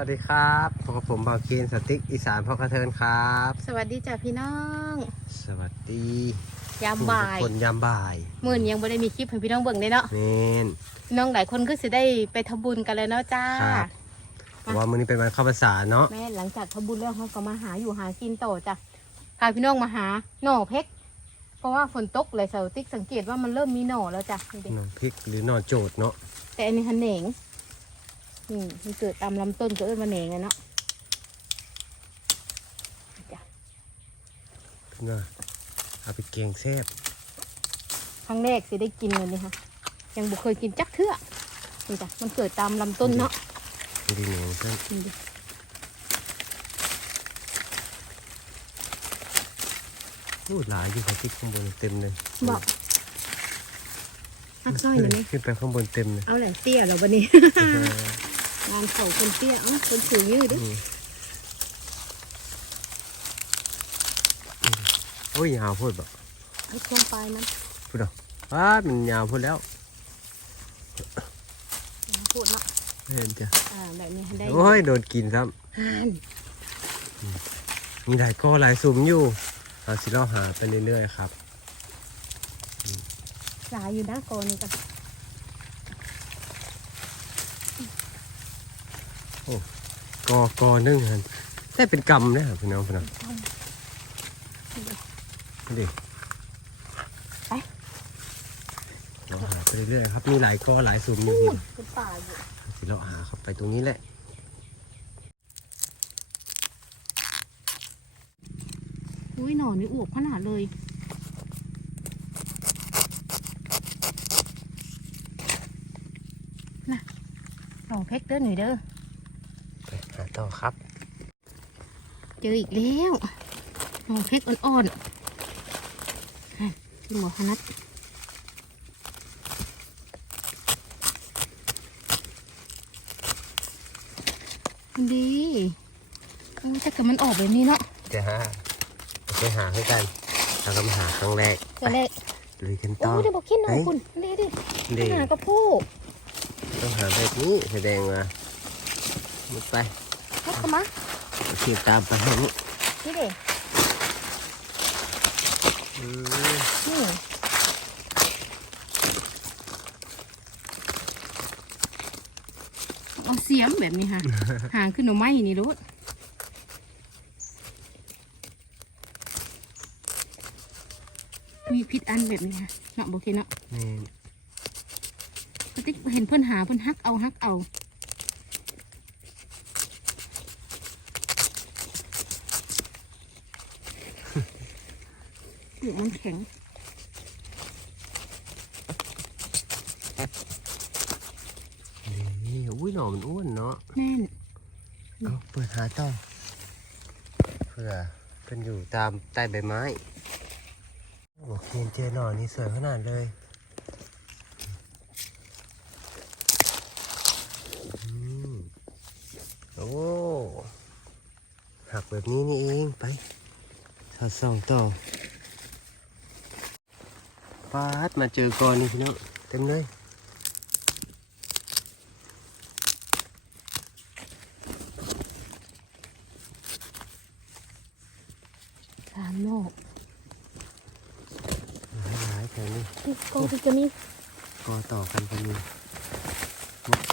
วัสดีครับพบกับผมบาวเคนสติ๊กอีสานพ่อกระเทินครับ สวัสดีจ้ะพี่น้อง สวัสดียามบ่ายทุกคนยามบ่ายมื่นยังไม่ได้มีคลิปให้พี่น้องเบิ่งเลยเนาะเน้นพี่น้องหลายคนก็จะได้ไปทำบุญกันแล้วเนาะจ้าครับเพราะว่ามื้อนี้เป็นวันเข้าพรรษาเนาะแม่หลังจากทำบุญแล้วเขาก็มาหาอยู่หากินต่อจ้ะพาพี่น้องมาหาหน่อเพชรเพราะว่าฝนตกเลยเสาติ๊กสังเกตว่ามันเริ่มมีหน่อแล้วจ้ะนี่เด็หนอนพริกหรือหนอนโจดเนาะแต่อันนี้หันเหนง อืมมันเกิดตามลำต้นก็เอิ้นมาเหนงอะเนาะจ้ะพี่น้องเอาไปแกงแซ่บครั้งแรกสิได้กินเลยนี่ค่ะยังบุเคยกินจักเทื่อนี่จ้ะมันเกิดตามลำต้นเนาะดีเหนียวเส้นกินดิพูดหลายอยู่ครับพริกข้างบนเต็มเลยบอกอักซ้อยหน่อยไหมขึ้นไปข้างบนเต็มเลยเอาแหละเตี้ยเหราวันนี้ งานเขาคนเตี้ยเอ้าคนสูงยืดดินี่โอ้ยยาวพูดแบบเอาช่วงปลายมันพูดเอาว้ามันยาวพูดแล้วพูดเนาะเห็นจ้ะอ่าแบบนี้ให้ได้โอ้ยโดนกินซ้ห่านำมีหลายก้อหลายสุ่มอยู่เราสิเราหาไปเรื่อยๆครับหลายอยู่นะกอนี่กัน กอกอนึ่งหันได้เป็นกำเนี่ยครับพี่น้องพี่น้องดิเราหาไปเรื่อยๆครับ มีหลายกอหลายสุ่มอยู่พูนี่ดเป็นป่าอยู่สิเราหาเข้าไปตรงนี้แหละอุ้ยหน่อนี่อวบขนาดเลยนะหน่อเพชรเด้อหน่อยเด้อไปหา ต่อครับ เจออีกแล้วหน่อเพชรอ่อนๆอะที่หมอพนัดดีโอ้ยถ้าเกิดมันออกแบบนี้เนาะเดี๋ยวฮะไปหาให้กันเราก็มาหาครั้งแรกจะเละลุยกันโอ้ต่อยเดี๋ยวบอกขี้หน่อเฮ้ยคุณนี่ดิเด็หากระพู้ต้องหาแบบนี้แสดงมามุดไปให้ เข้ามาขีดตามไปให้นี่นี่เด็อืมนี่เอาเสียมแบบนี้ค่ะหางขึ้นหน่อไม้นี่รู้มีพิษอันแบบนี้ค่ะเนาะบอกเคเนาะนี่ปติ๊กเห็นเพื่อนหาเพื่อนฮักเอาฮักเอา เปลือกมันแข็ง นี่อุ้ยหน่อมันอ้วนเนาะแน่นเอาเปิดหาต่อเพื่อเป็นอยู่ตามใต้ใบไม้โอ้เห็นเจอหน่อนี่สวยขนาดเลยอืมโอ้หักแบบนี้นี่เองไปสอดส่องต่อ ปาดมาเจอก่อนนี่พี่น้องเต็มเลยสามโลกหลายๆแถวนี้นี่โกที่จะมีกอต่อกันไปนี่มุดไป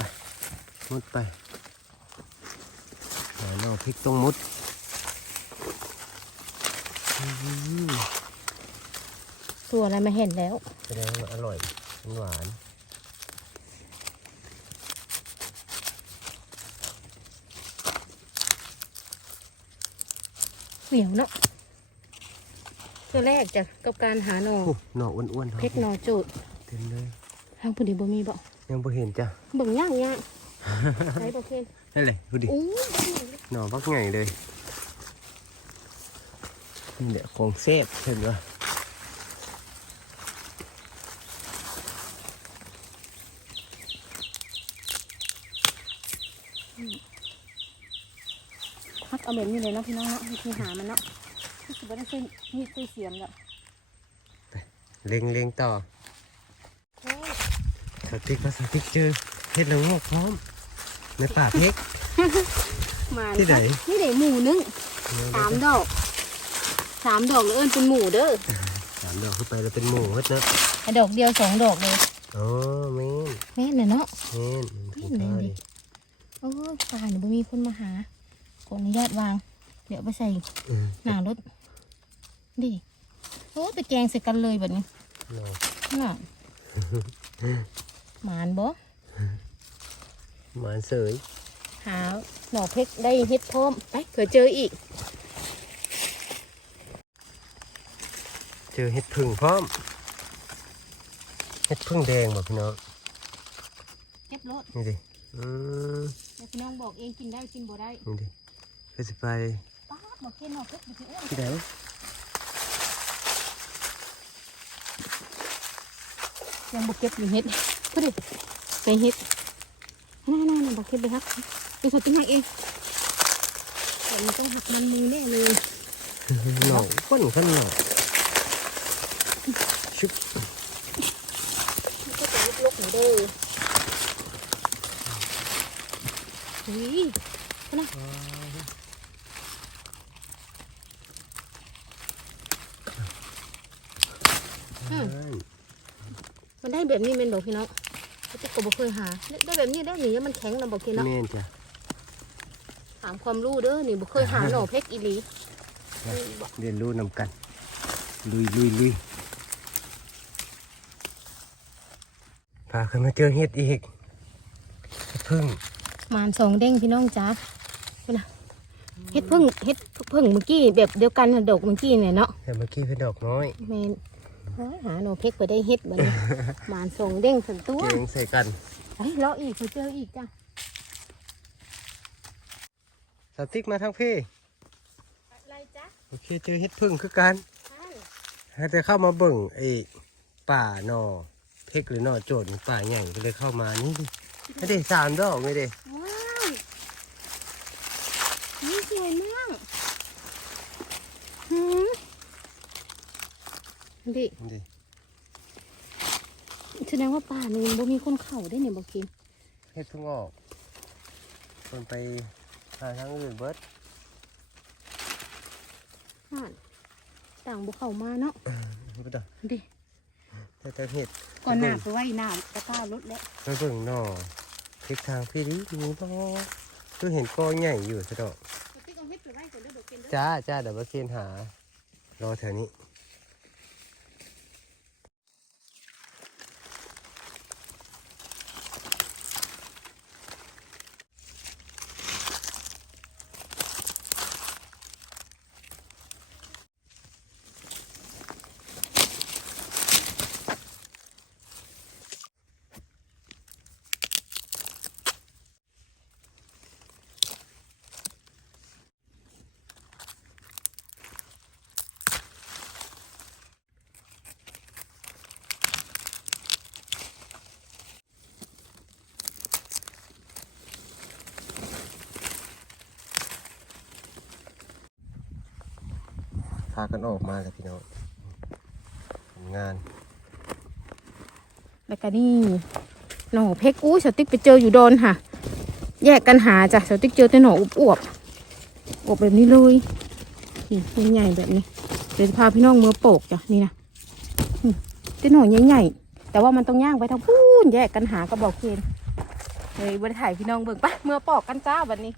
มุดไปหาโลพริกต้องมุดอื้อหือ ตัวอะไรมาเห็นแล้วแสดงว่าอร่อยมันหวานเหนียวเนาะตัวแรกจ้ะกับการหาหนอโอ้หน่ออ้วนๆเพชรหนอจูดเต็มเลยทางพื้นที่บ่มีบ่ยังบ่เห็นจ้ะเบิ่งย่างย่างไหนบ่เคนนั่นแหละดูดิอู้หน่อพักใหญ่เลยนี่แหละของเซฟเห็นปะ พักเอาแบบนี้เลยเนาะพี่น้องเนาะวิธีหามันเนาะที่สุดได้เส้นมีดเส้นเสียมแล้วเล็งเล็งต่อโอ้ยสติ๊กก็สติ๊กเจอเห็ดละโงอกพร้อม ในป่าเพกมาที่ไหนนี่ไหนหมูนึงสามดอกสามดอกแล้วเอิ้นเป็นหมูเด้อสามดอกขึ้นไปแล้วเป็นหมูเฮ็ดเนาะไอ้ดอกเดียวสองดอกเลยอ๋อแม่นแม่นเลยเนาะแม่นแม่นเลยดิโอ้ยป่าหนูบ่มีคนมาหา ขออนุญาตวาง เดี๋ยวเอาไปใส่อืมหน้ารถดิโอ้ไปแกงใส่กันเลยแบบนี้เนาะน่ะหมานบ่หมานเสยหาหน่อเพชรได้เฮ็ดพร้อมไปเผื่อเจออีก เจอเห็ดพึ่งพร้อมเห็ดพึ่งแดงบ่พี่น้องเก็บรถนี่ดิอืมเดี๋ยวพี่น้องบอกเองกินได้กินบ่ได้นี่ดิ คือสิไปป้าดบอกเคนหน่อเพชรบ่สิเอ้ยที่ไหนยังบ่เก็บอยู่เฮ็ดพูดดิใส่เฮ็ดน่าๆๆบอกเก็บไปครับไปสดติ้งหักเองแต่มันต้องหักมันมือแน่เลยหน่อก้นขึ้นหน่อชุบมันก็จะลุกๆหน่อยเด้ออุ้ยนะ มมันได้แบบนี้เป็นบอกพี่น้องเขาจะกบเคยหา ได้แบบนี้ได้หนิแล้วมันแข็งนะบอกพี่เนาะเมนจ้ะถามความรู้เด้อนี่บ่เคยหาหน่อเพชรอีหลีเรียนรู้นำกัน ลุยลุยลุยพาขึ้นมาเจอเห็ดอีกเห็ดพึ่งมานสองเด้งพี่น้องจ้าพี่นะเฮ็ดพึ่งเฮ็ดพึ่งเมื่อกี้แบบเดียวกันน่ะดอกเมื่อกี้เนี่ยเนาะแต่เมื่อกี้เป็นดอกน้อยแมน โอ้ยหาหน่อเพชรไปได้เฮ็ดบัดนี้มานสองเด้งสันตัวเก่งใส่กันเฮ้ยรออีกเขาเจออีกจ้ะสติ๊กมาทั้งพี่อะไรจ๊ะโอเคเจอเห็ดพึ่งคือกันใช่ให้แต่เข้ามาเบิ่งไอ้ป่าหนอเพกหรือหนอโจดป่าใหญ่ก็เลยเข้ามานี่ดิไม่ได้สามดอกเลยเด้ว้าวนี่สวยมากหืม ดินี่ดิแสดงว่าป่านี่บ่มีคนเข้าได้เนี่ยบ่กินเห็ดเพิ่งออกคนไปหาทางอื่นเบิดห่านต่างบ่เข้ามาเนาะนี่ปะต่อดิแต่แต่เห็ดก่อนหน้าไปไว้น้ำตะกร้ารถแล้วไปเบิ่งหนอเพกทางพี่ดิมีบ่คือเห็นกอใหญ่อยู่สะดอกติ๊กเอาเฮ็ดไปไว้ก่อนเด้อเดี๋ยวกินเด้อจ้าจ้าเดี๋ยวมาเคียนหารอแถวนี้ากันออกมาแล้วพี่น้องทำงาน แล้วก็นี่หน่อเพกอู้สติ๊กไปเจออยู่โดนค่ะ แยกกันหาจ้ะสติ๊กเจอแต่หน่ออวบๆอวบแบบนี้เลยนี่ใหญ่ๆแบบนี้เดี๋ยวจะพาพี่น้องมือโปกจ้ะนี่นะอืมแต่หน่อใหญ่ๆแต่ว่ามันต้องย่างไปทางพูนแยกกันหากระบอกเคนเลยบริถ่ายพี่น้องเบิ่งปะมือปอกกันจ้าแบบนี้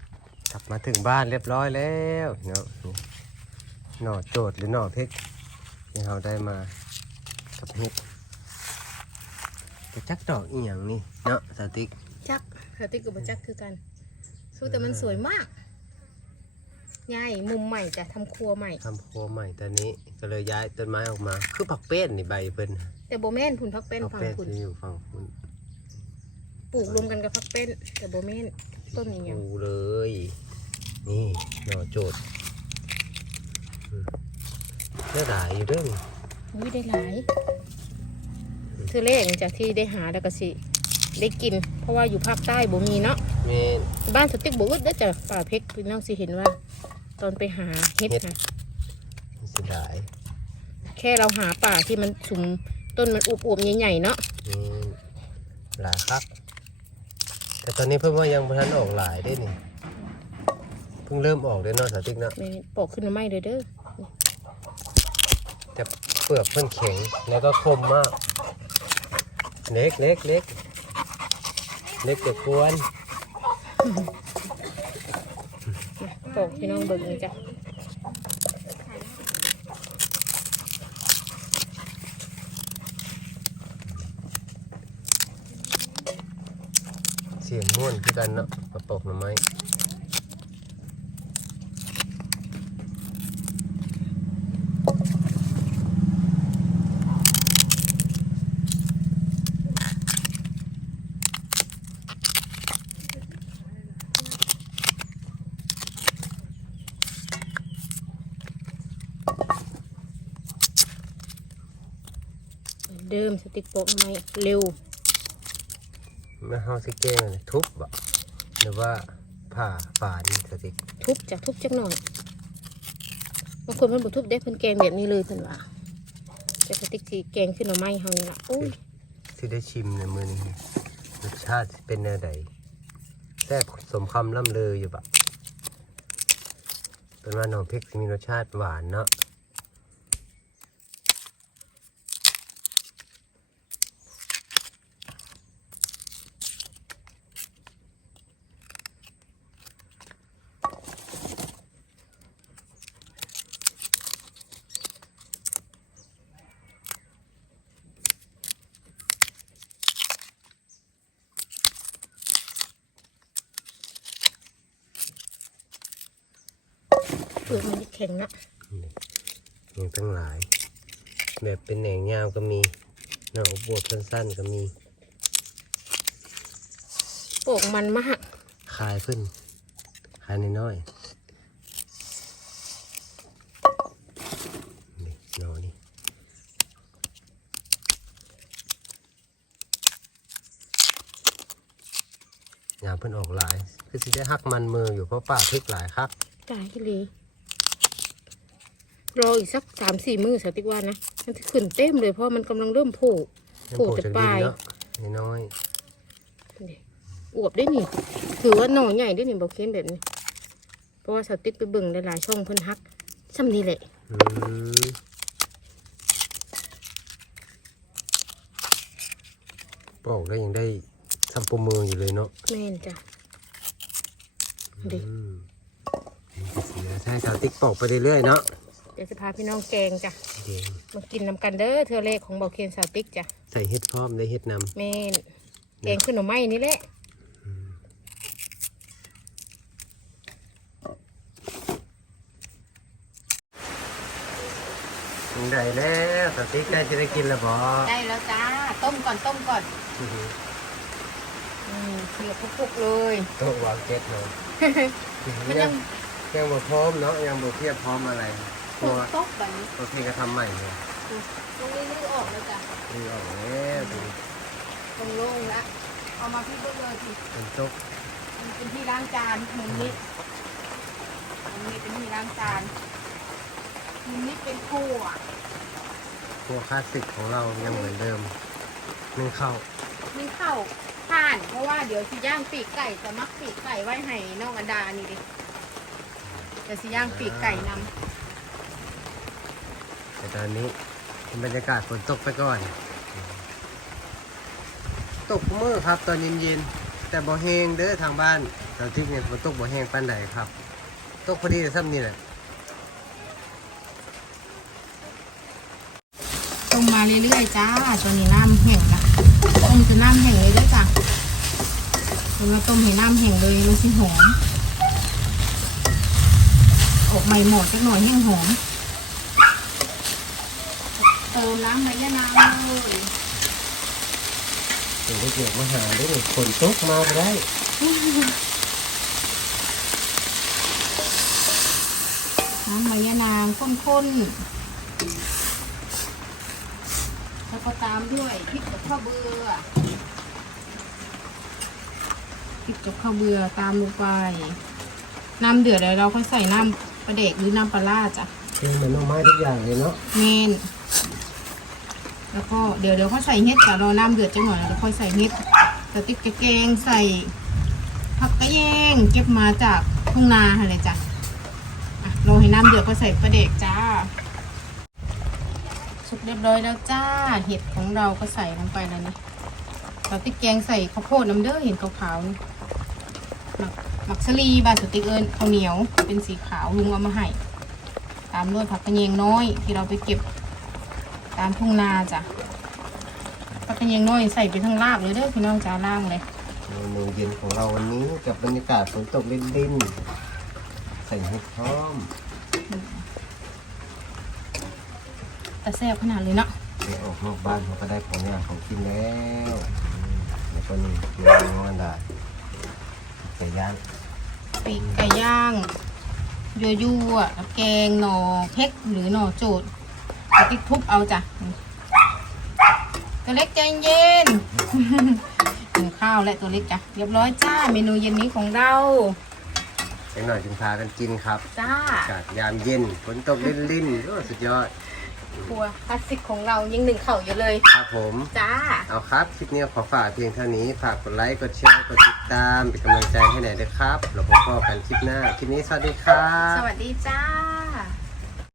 กลับมาถึงบ้านเรียบร้อยแล้วเนาะนี่ หน่อโจดหรือหน่อเพชรที่เราได้มากับเห็ดจะจักดอกอีหยังนี่เนาะสติ๊กจักสติ๊กกับบจักคือกันสู้แต่มันสวยมากใหญ่มุมใหม่จ้ะทำครัวใหม่ทำครัวใหม่ตอนนี้ก็เลยย้ายต้นไม้ออกมา คือผักเป้นนี่ใบเพิ่นแต่โบแม่นพุ่นพักเป็นผักฟังเป้นพุ่นที่อยู่ฝั่งคุณปลูกรวมกันกับพักเป็นแต่โบแม่นต้นนี้ยังดูเลย นี่หน่อโจด อืมเลือดหลายอยู่เด้วยอุ้ยได้หลายคือเลขจากที่ได้หาแล้วก็สิ ได้กิน เพราะว่าอยู่ภาคใต้บ่มีเนาะเมนบ้านสติ๊กบ่อึดได้อจากป่าเพชรพี่น้องสิเห็นว่า ตอนไปหาเฮ็ดเฮ็ดนะเสียดายแค่เราหาป่าที่มันสุมต้นมันอวบๆใหญ่ๆเนาะเมนหลายครับแต่ตอนนี้เพิ่มว่ายังพันออกหลายได้นี่ พิ่งเริ่มออกเลยเนาะสาติกเนาะแม่นปอกขึ้นมาไม่เลยเด้อแต่เปลือกเพิ่นแข็งแล้วก็คมมาก เล็กเล็กเล็กเล็กจะควรปอกพี่น้องเบิ่งนี่จ้ะเสียงม่วนคือกันเนาะมาปอกหน่อไม้ เดิมสติ๊กปอกทำไมเร็วแม่เฮาสิแกล้งเลยทุบบ่หรือว่าผ่าฝานี่สติกทุบจ้ะทุบจักหน่อยบางคนเพิ่นบ่ทุบได้เพิ่นแกงแบบนี้เลยเพิ่นว่าแต่สติ๊กสิแกงขึ้นมาไหม้เฮานี่ล่ะโอ้ยสิได้ชิมในมื้อนี้รสชาติสิเป็นแนวใดแซ่บสมคำล่ำลืออยู่บะเป็นว่าน้องพริกสิมีรสชาติหวานเนาะ เปลือกมันแข็งนะอย่างทั้งหลาย แบบเป็นแหนงยาวก็มีเนาะบวบสั้นๆก็มีปอกมันมากคายขึ้นคายน้อยๆนี่เนาะนี่ยามเพิ่นออกหลาย คือสิได้หักมันมืออยู่เพราะป่าพริกหลายครับตายเลย รออีกสักสามสี่มื้อสติ๊กว่านะ มันจะขึ้นเต็มเลยเพราะมันกำลังเริ่มโผล่ยังโผล่โผล่แต่จากปดินลายเนาะน้อยนี่อวบได้นี่ ถือว่าหน่อใหญ่ได้นี่บอกเค้นแบบนี้ เพราะว่าสติ๊กไปเบิ่งหลายๆช่องเพิ่นฮักซ้ำนี่แหละๆอืมปอกได้ยังได้ทำปูมืออยู่เลยเนาะแม่นจ้ะดิอืมนี่ก็เสียใช่สาวติ๊กปอกไปเรื่อยๆเนาะเดี๋ยวจะพาพี่น้องแกงจ้ะเดี๋ยวมากินนำกันเด้อเธอเลขของบอกเคนสาวติ๊กจ้ะใส่เห็ดพร้อมได้เห็ดนแม่นแกงขึ้นหน่อไม้นี่แหละำถึงได้แล้วสาวติ๊กได้จะได้กินแล้วบ่ได้แล้วจ้า ต้มก่อนต้มก่อนอืมเคี่ยวปุกๆเลยโต๊ะวางเก็ตเนาะมันยัยังงยังบ่พร้อมเนาะยังบ่เพียบพร้อมอะไร เพปุราะกว่าต๊กแบบนี้โอเคก็ทำใหม่เนี่ยตรงนี้นี่ออกแล้วจ้ะนี่ออกแล้วดูตรงโล่งแล้วเอามาพี่เบิ่งเลยทีเป็นโต๊ะมันเป็นที่ล้างจานมุมนี้มุมนี้เป็นที่ล้างจานมุมนี้เป็นครัวครัวคลาสสิกของเรายังเหมือนเดิมนึ่งข้าวนี่เข้าผ่านเพราะว่าเดี๋ยวสิย่างปีกไก่จะมักปีกไก่ไว้ให้น้องอันดานี่ดิเดี๋ยวสิย่างปีกไก่นำแตอนนี้บรรยากาศฝนตกไปก่อน ตกมือครับตอนเย็นๆ แต่บ่แห้งเด้อทางบ้านเราทิกเนี่ยฝนตกบ่แห้งปานใดครับ ตกพอดีแต่ซ้ำนี่แหละต้มมาเรื่อยๆจ้าตอนนี้น้ำแห้งละต้มจะน้ำแห้งเลยด้วยจ้ะเรามาต้มให้น้ำแห้งเลยมันสิหอม ออกใหม่หมดจักหน่อยแห้งหอม ติมน้ำใบยะนางเลยถึงได้เกี่ยวมาหาเด้อฝนตกมาบ่ได้น้ำใบยะนางข้นๆแล้วก็ตามด้วยพริกกับข้าวเบื่อพริกกับข้าวเบื่อตามลงไป น้ำเดือดแล้วเราก็ใส่น้ำปลาเด็กหรือน้ำปลาล่าจ้ะเครื่องมันน้องไม้ทุกอย่างเลยเนาะเมน แล้วก็เดี๋ยวเดี๋ยวเขาใส่เห็ดจ้ะรอน้ำเดือดจังหน่อยแล้วค่อยใส่เห็ดแต่ติ๊กจะแกงใส่ผักกระเยงเก็บมาจากทุ่งนาอะไรจ้ะเราให้น้ำเดือดก็ใส่ปลาเด็กจ้า สุกเรียบร้อยแล้วจ้า เห็ดของเราก็ใส่ลงไปแล้วนะเราติ๊กแกงใส่ข้าวโพดน้ำเด้อเห็นขาวๆนี่หมักหมักสลีบานสติกเอิญข้าวเหนียวเป็นสีขาวลุงเอามาให้ ตามด้วยผักกระเยงน้อยที่เราไปเก็บ ตามทุ่งนาจ้ะผักกระเยงน้อยใส่ไปทั้งลาบเลยเด้อพี่น้องจ้าล่างเลยเมนูเย็นของเราวันนี้กับบรรยากาศฝนตกลิ่นๆใส่เห็ดหอมแต่แซ่บขนาดเลยเนาะไปออกนอกบ้านเขาก็ได้ของอย่างของกินแล้วอืมแล้วก็นี่เนื้องัวดาไก่ย่างปีกไก่ย่างยัวยัวๆแล้วแกงหน่อเพ็กหรือหน่อโจด เอาติ๊กทุบเอาจ้ะตัวเล็กใจเย็นกินข้าวและตัวเล็กจ้ะเรียบร้อยจ้า เมนูเย็นนี้ของเราเล็กหน่อยจึงพากันกินครับจ้าอากาศยามเย็นฝนตกลิ่นๆโอ้สุดยอด ครัวคลาสสิกของเรายังหนึ่งเข่าอยู่เลยครับผม จ้า เอาครับ คลิปนี้ขอฝากเพียงเท่านี้ ฝากกดไลค์ กดแชร์ กดติดตาม เป็นกำลังใจให้หน่อยด้วยครับแล้วพบกันคลิปหน้า คลิปนี้สวัสดีครับ สวัสดีจ้า